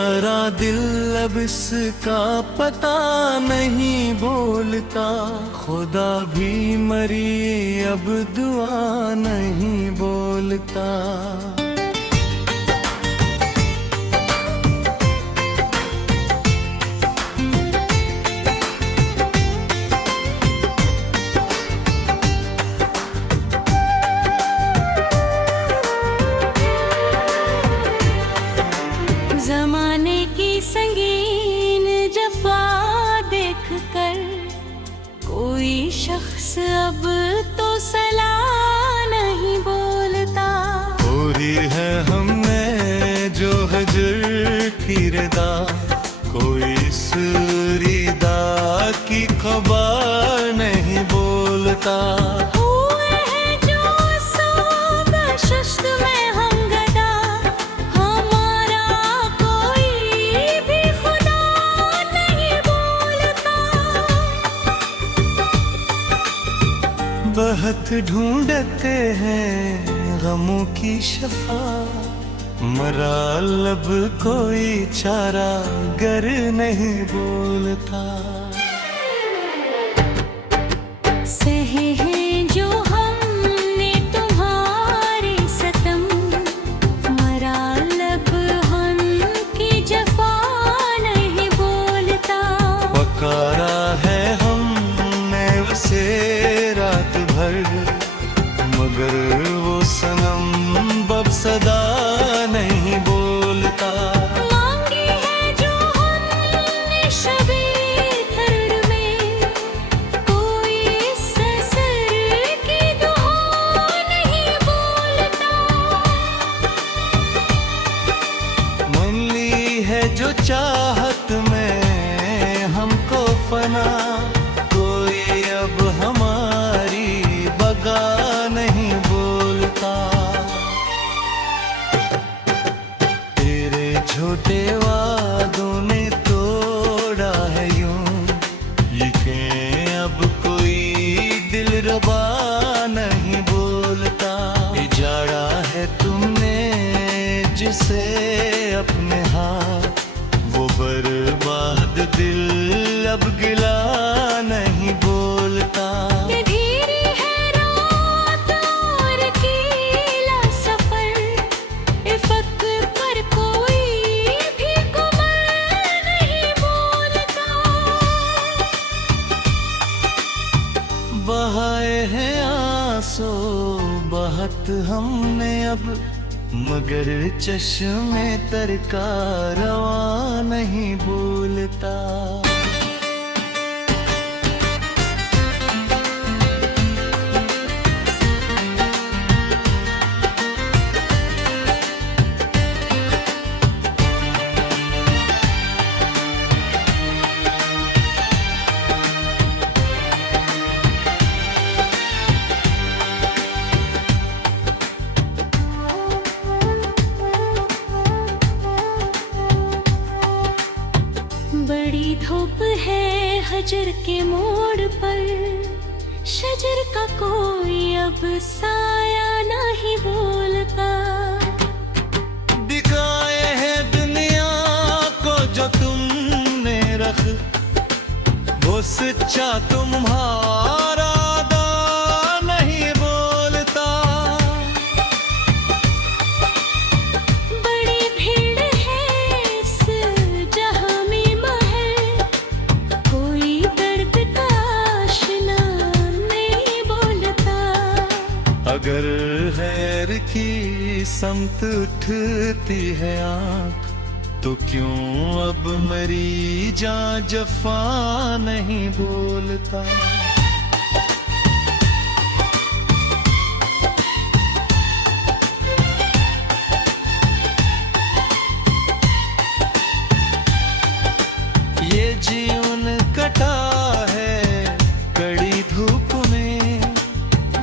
मरा दिल अब इसका पता नहीं बोलता, खुदा भी मरी अब दुआ नहीं बोलता। ज़माने की संगीन जफ़ा देख कर कोई शख्स अब तो सलाम नहीं बोलता। पूरी है हमने जो हजर की रिदा, कोई इस रिदा की खबर नहीं बोलता। बहुत ढूंढते हैं गमों की शफा, मरा लब कोई चारा गर नहीं बोलता। सहे हैं जो हमने तुम्हारे सतम, मरा लब हम की जफा नहीं बोलता। पकारा है हमने उसे रात भर, मगर वो सनम बब सदा नहीं बोलता। मांगी है जो हमने शबे थर्ड में, कोई इस असर की दुआ नहीं बोलता। मन ली है जो चाहत में हमको फना, कोई अब हमारी बगा नहीं बोलता। तेरे छोटे वादों ने तोड़ा है यूं, ये कि अब कोई दिल रबा नहीं बोलता। इजाड़ा है तुमने जिसे अपने हाथ, वो बर्बाद दिल अब गिला नहीं बोलता। बहाए हैं आंसू बहुत हमने अब, मगर चश्मे तर का रवा नहीं बोलता। बड़ी धूप है हजर के मोड़ पर, शजर का कोई अब साया नहीं बोलता। दिखाए है दुनिया को जो तुमने रख, वो सच्चा तुम्हारा नहीं बोलता। बड़ी भीड़ है इस जहां में महल, कोई दर्द का आशना नहीं बोलता। अगर खैर की समत उठती है आँख, तो क्यों अब मरी जान जफा नहीं बोलता। ये जीवन कटा है कड़ी धूप में,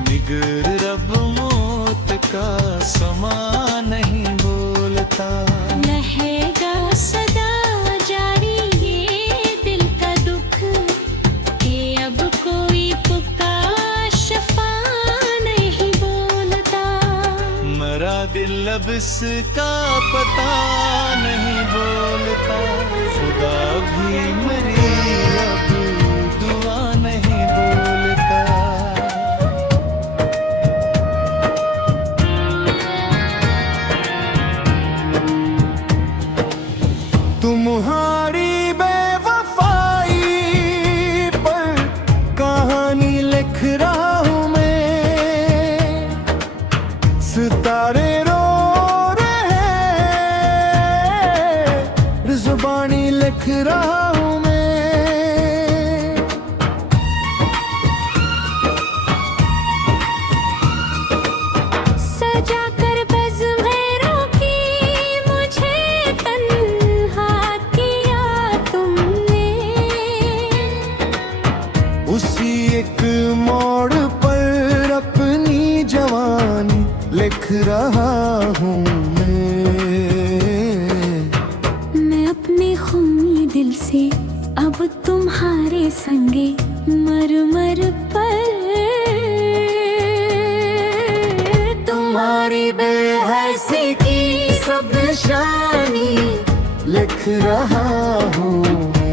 निगर रब मौत का समा नहीं बोलता। रहेगा सदा जारी ये दिल का दुख, कि अब कोई पुकार शफा नहीं बोलता। मरा दिल जब इसका पता नहीं बोलता, खुदा भी मेरी अब दुआ नहीं बोलता। तुम्हारी बेवफाई पर कहानी लिख रहा हूँ मैं, सितारे रो रहे, जुबानी लिख रहा हूँ मैं। सजा कर बज़्मेरों की मुझे तन्हा किया तुमने, उसी एक मोड़ पर अपनी जवानी लिख रहा हूँ मैं अपने खूनी दिल से अब तुम्हारे संगे मर मर पर तुम्हारी बेहसी की सब शानी लिख रहा हूँ मैं।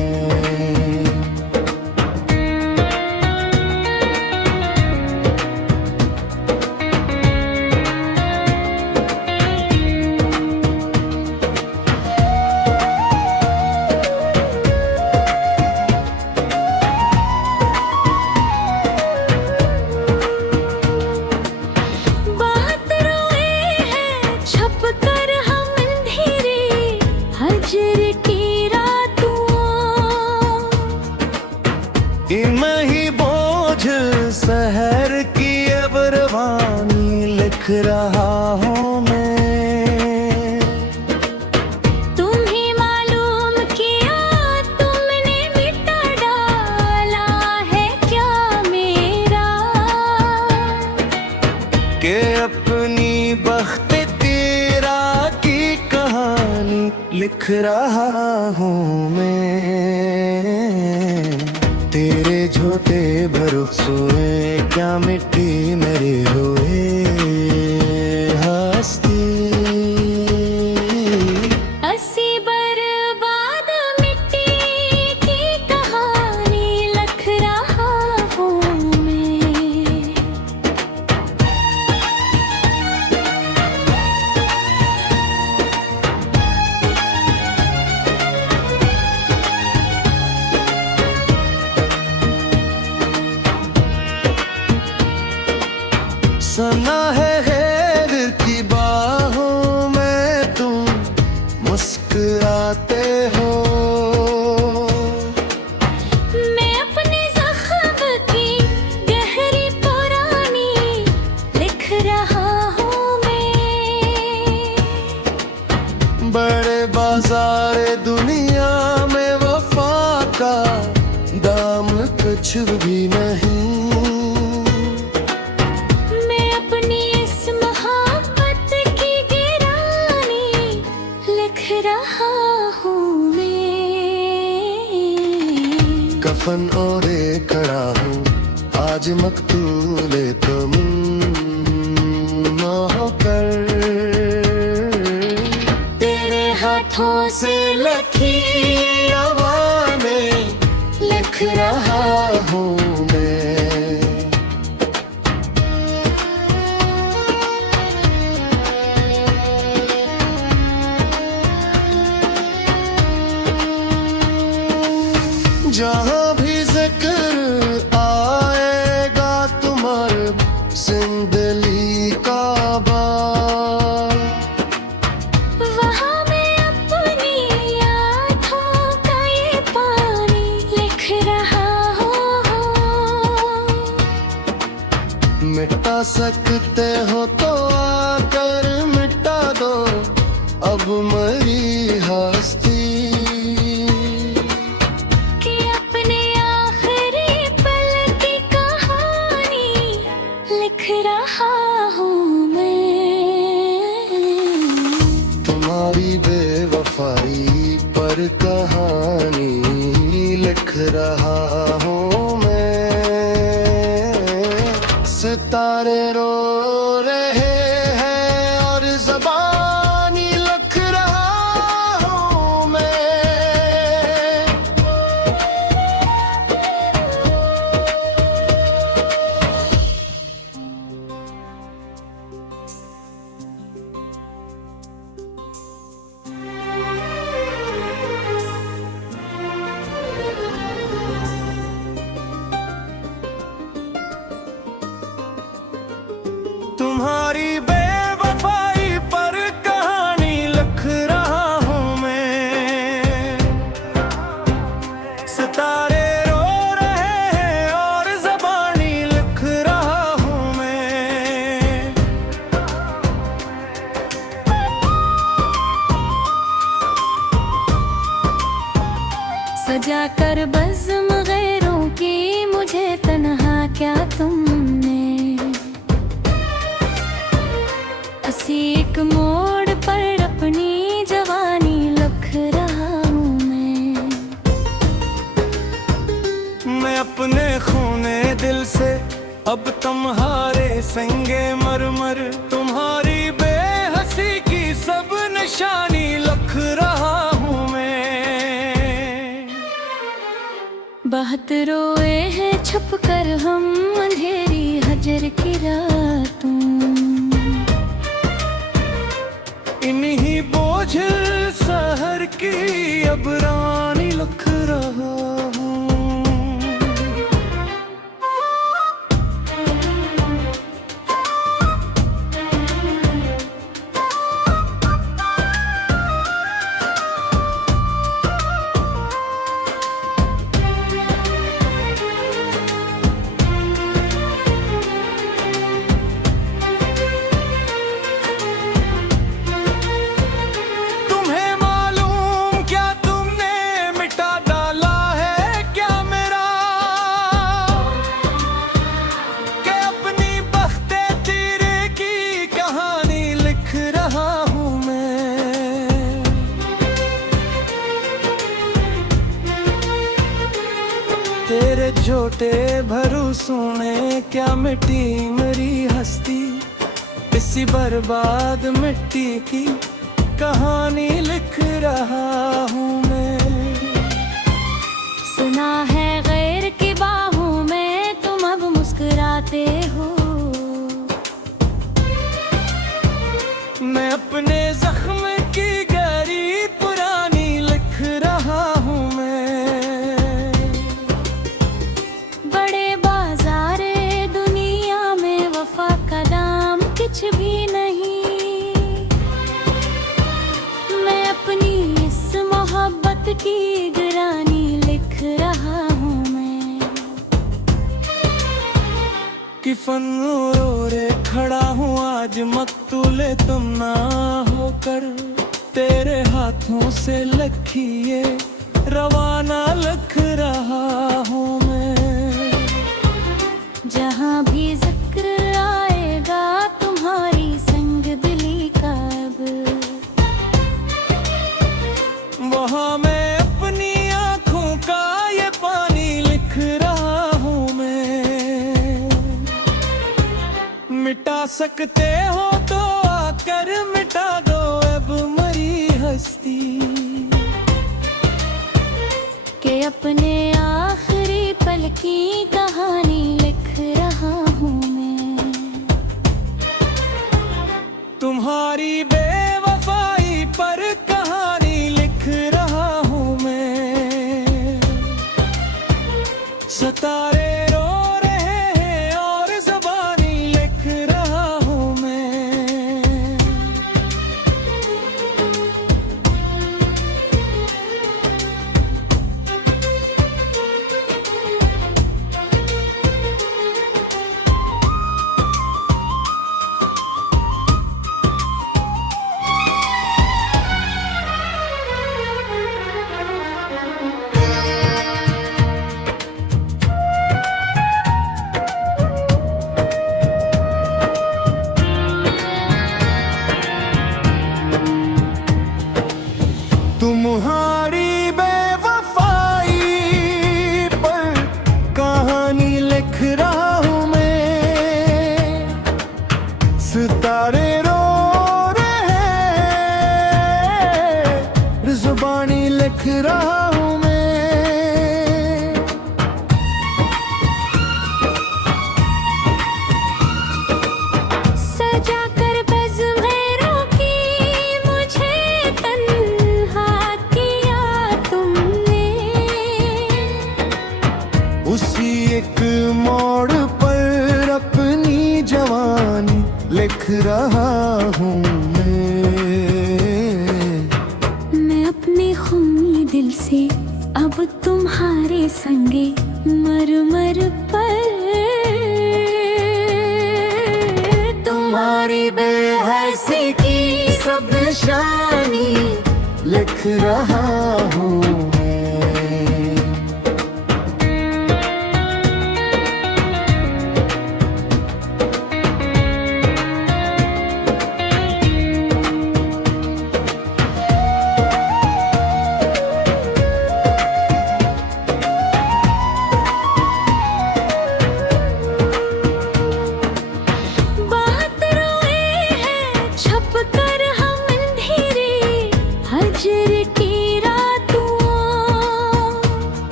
बात रोए हैं छप कर हम अंधेरे हजर की रातों, मैं ही बोझ शहर की अब रवानी लिख रहा हूँ मैं। तुम्हें मालूम किया तुमने मिटा डाला है क्या मेरा, के अपनी बख्त तेरा की कहानी लिख रहा हूँ मैं। तेरे झूठे भरोसे क्या मिट्टी मेरे हुए हस्ती, असी बर्बाद मिट्टी की कहानी लिख रहा हूँ मैं। सना है गैर की बाहों में तुम मुस्कुराते हो, मैं अपने ज़ख्म की गहरी पुरानी लिख रहा हूँ मैं। बड़े बाजार दुनिया में वफा का दाम कुछ भी नहीं, मैं अपनी इस मोहब्बत की गिरानी लिख रहा हूँ मैं। कफन ओढ़े खड़ा हूँ आज मकतूले तुम होकर, तेरे हाथों से लखी आवाज़ें लिख रहा हूँ मैं। जहाँ भी जिक्र आएगा तुम्हारे जिंदगी का बार, वहाँ मैं अपनी आँखों का ये पानी लिख रहा हूँ। मिटा सकते हो तो आकर मिटा दो अब मेरी हस्ती, कि अपने आखिरी पल की कहानी लिख रहा हूँ मैं। तुम्हारी बेवफाई पर कहानी लिख रहा हूँ मैं। सितारे रो रहे हैं और ज़बान अपने खूने दिल से अब तुम्हारे संगे मरमर, तुम्हारी बेहसी की सब निशानी लिख रहा हूँ मैं। बहुत रोए हैं छुप कर हम अंधेरी हजर की रातों, इन्हीं बोझिल शहर की अब रानी लिख रहा हूँ। तेरे झोटे भरोसों ने क्या मिटी मेरी हस्ती, इसी बर्बाद मिट्टी की कहानी लिख रहा हूँ मैं। सुना है गैर की बाहों में तुम अब मुस्कुराते हो, मैं अपने जख्म की गहरी पुरानी लिख रहा हूँ मैं। बड़े बाजारे दुनिया में वफा का दाम कुछ भी नहीं, मैं अपनी इस मोहब्बत की गिरानी लिख रहा हूँ मैं। कि फन्नूरों रे खड़ा हूँ आज मकतूले तुम ना होकर, तेरे हाथों से लखिए रवाना लिख रहा हूँ मैं। जहाँ भी जिक्र आएगा तुम्हारी संग दिली का अब, वहाँ मैं अपनी आँखों का ये पानी लिख रहा हूँ मैं। मिटा सकते हो तो आकर मिटा दो अब मरी हस्ती, के अपने आखिरी पल की कहानी लिख रहा हूँ मैं। तुम्हारी बेवफाई पर कहानी लिख रहा हूँ मैं। सितारे रो रहे हैं और ज़बानी लिख रहा हूँ मैं। तुम्हारी बेवफाई पर कहानी लिख रहा हूँ मैं। सितारे रो रहे हैं, ज़ुबानी लिख रहा हूँ मैं। सजा कर बज़्म गैरों की मुझे तन्हा किया तुमने, उसी एक मोड़ पर अपनी जवानी लिख रहा हूँ मैं अपने खूनी दिल से अब तुम्हारे संगे मरमर पर, तुम्हारी बेहसी की सब निशानी लिख रहा हूँ मैं।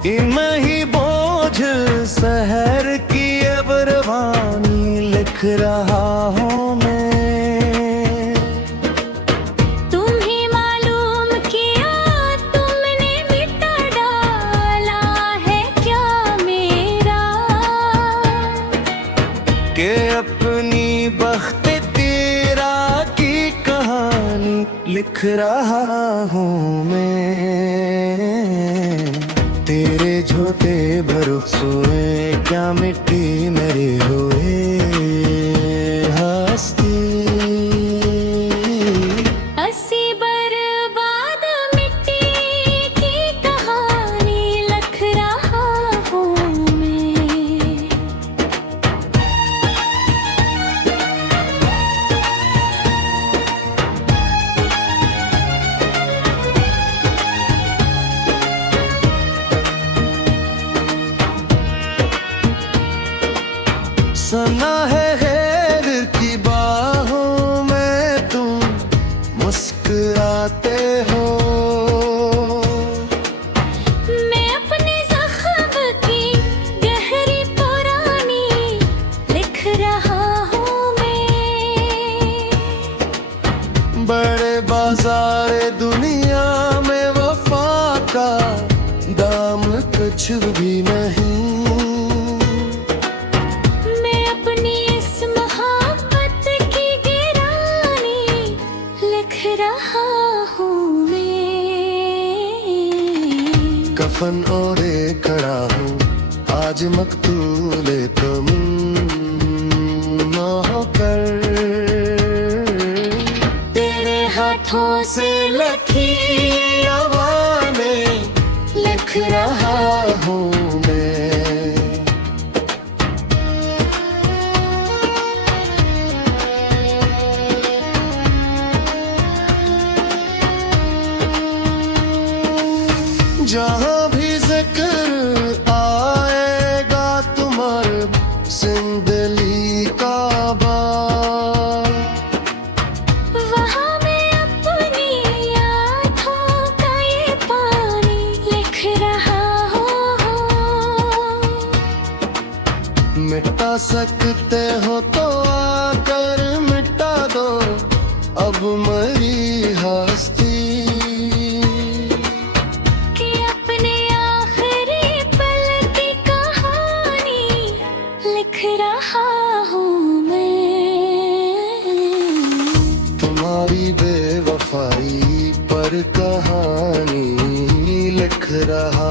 मैं ही बोझ शहर की अब रवानी लिख रहा हूँ मैं। तुम्हें मालूम किया तुमने मिटा डाला है क्या मेरा, के अपनी बख्त तेरा की कहानी लिख रहा हूँ मैं। तेरे झूठे भरोसे क्या मिट्टी मेरी हुए हस्ती। 80 बर्बाद मिट्टी की कहानी लिख रहा हूँ मैं। सना है गैर की बाहों में तुम मुस्कुराते हो। मैं अपने ज़ख्म की गहरी पुरानी लिख रहा हूँ मैं। बड़े बाजार दुनिया में वफा का दाम कुछ भी नहीं। मैं अपनी इस मोहब्बत की गिरानी लिख रहा हूँ मैं। कफन ओढ़े खड़ा हूँ आज मकतूले तुम होकर। तेरे हाथों से लखी आवाज़ें लिख रहा हूँ मैं। जहाँ भी जिक्र आएगा तुम्हारे जिंदगी का बार, वहाँ मैं अपनी आँखों का ये पानी लिख रहा हूँ। मिटा सकते हो तो आकर मिटा दो अब मरी हस्ती। कि अपने आखिरी पल की कहानी लिख रहा हूँ मैं। तुम्हारी बेवफाई पर कहानी लिख रहा